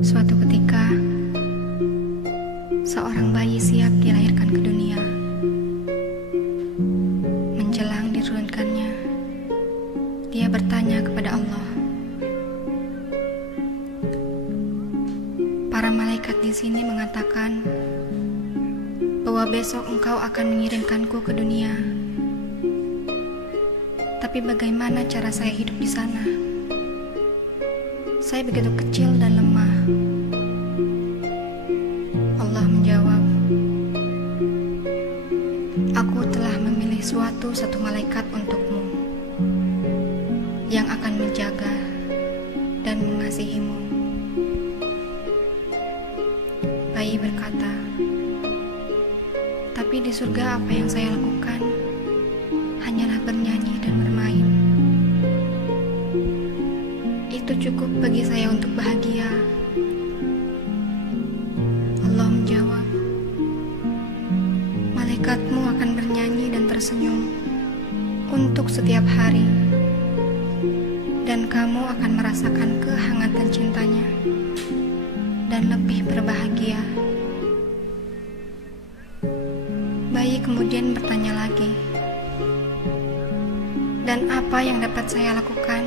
Suatu ketika, seorang bayi siap dilahirkan ke dunia. Menjelang diturunkannya, dia bertanya kepada Allah. Para malaikat di sini mengatakan bahwa besok engkau akan mengirimkanku ke dunia. Tapi bagaimana cara saya hidup di sana? Saya begitu kecil dan lemah. Allah menjawab, aku telah memilih satu malaikat untukmu yang akan menjaga dan mengasihimu. Bayi berkata, tapi di surga apa yang saya lakukan? Hanyalah bernyanyi dan bermain. Itu cukup bagi saya untuk bahagia. Allah menjawab, malaikatmu akan bernyanyi dan tersenyum untuk setiap hari, dan kamu akan merasakan kehangatan cintanya dan lebih berbahagia. Bayi kemudian bertanya lagi, dan apa yang dapat saya lakukan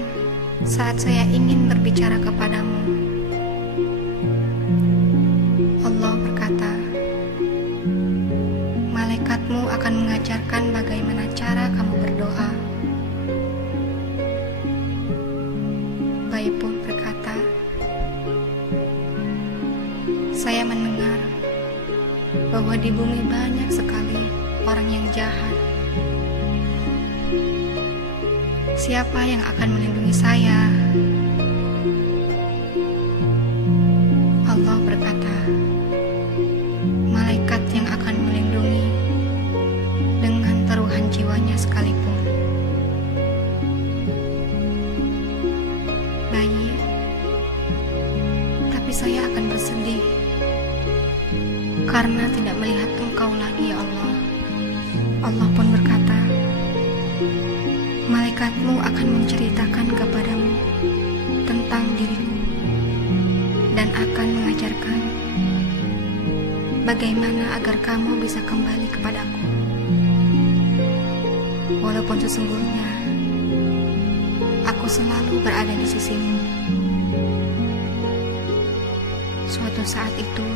saat saya ingin berbicara kepadamu? Allah berkata, malaikatmu akan mengajarkan bagaimana cara kamu berdoa. Bayi pun berkata, saya mendengar bahwa di bumi banyak sekali orang yang jahat. Siapa yang akan melindungi saya? Allah berkata, malaikat yang akan melindungi dengan taruhan jiwanya sekalipun. Bayi, tapi saya akan bersedih karena tidak melihat engkau lagi, ya Allah. Allah pun berkata, malaikatmu akan menceritakan kepadamu tentang diriku dan akan mengajarkan bagaimana agar kamu bisa kembali kepadaku. Walaupun sesungguhnya aku selalu berada di sisimu. Suatu saat itu,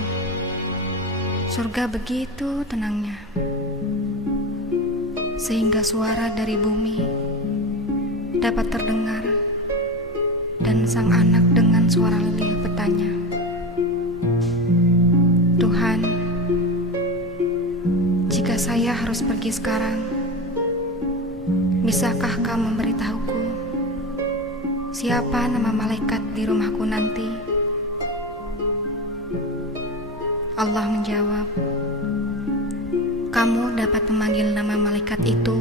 surga begitu tenangnya, sehingga suara dari bumi dapat terdengar, dan sang anak dengan suara lirih bertanya, Tuhan, jika saya harus pergi sekarang, bisakah Kau memberitahuku siapa nama malaikat di rumahku nanti? Allah menjawab, kamu dapat memanggil nama malaikat itu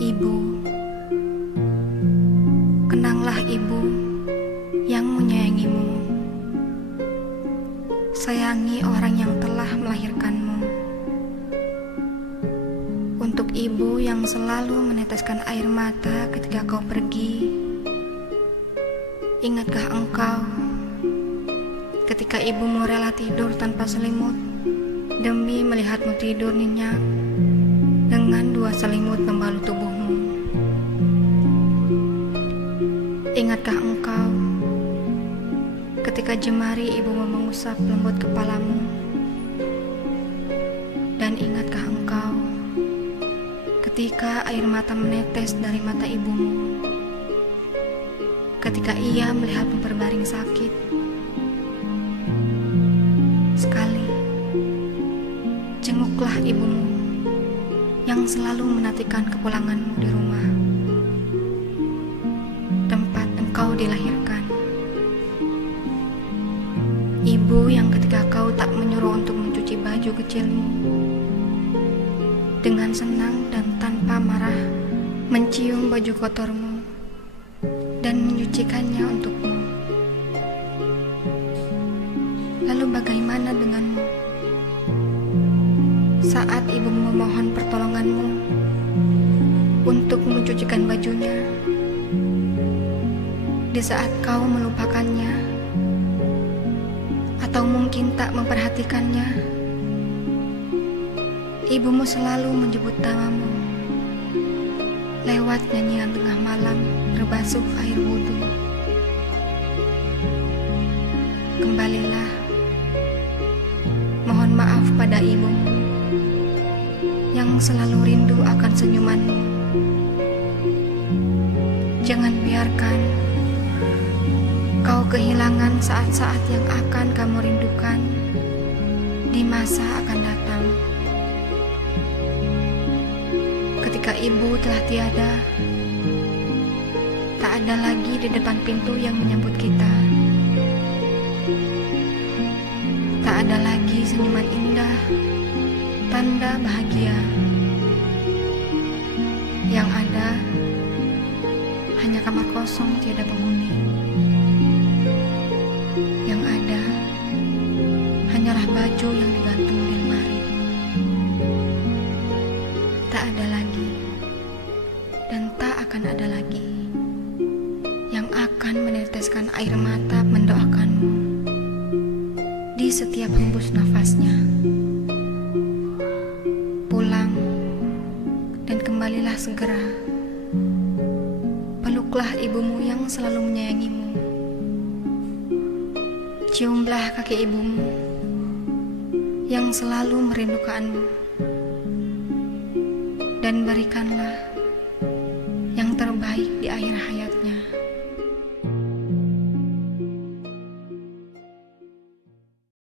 Ibu. Kenanglah Ibu yang menyayangimu. Sayangi orang yang telah melahirkanmu. Untuk Ibu yang selalu meneteskan air mata ketika kau pergi, ingatkah engkau ketika ibumu rela tidur tanpa selimut demi melihatmu tidur nyenyak dengan 2 selimut membalut tubuhmu? Ingatkah engkau ketika jemari ibumu mengusap lembut kepalamu? Dan ingatkah engkau ketika air mata menetes dari mata ibumu ketika ia melihatmu berbaring sakit? Sekali, jenguklah ibumu yang selalu menantikan kepulanganmu di rumah tempat engkau dilahirkan. Ibu yang ketika kau tak menyuruh untuk mencuci baju kecilmu, dengan senang dan tanpa marah mencium baju kotormu dan menyucikannya untukmu. Lalu bagaimana denganmu saat ibumu memohon pertolonganmu untuk mencucikan bajunya? Di saat kau melupakannya atau mungkin tak memperhatikannya. Ibumu selalu menyebut namamu lewat nyanyian tengah malam berbasuh air wudhu. Kembalilah, mohon maaf pada ibumu yang selalu rindu akan senyumanmu. Jangan biarkan kau kehilangan saat-saat yang akan kamu rindukan di masa akan datang. Ketika ibu telah tiada, tak ada lagi di depan pintu yang menyambut kita. Tak ada lagi senyuman indah, tanda bahagia. Yang ada hanya kamar kosong tiada penghuni. Yang ada hanyalah baju yang digantung di lemari. Tak ada lagi dan tak akan ada lagi yang akan meneteskan air mata mendoakanmu di setiap hembus nafasnya. Pulang dan kembalilah segera. Peluklah ibumu yang selalu menyayangimu. Ciumlah kaki ibumu yang selalu merindukanmu. Dan berikanlah yang terbaik di akhir hayatnya.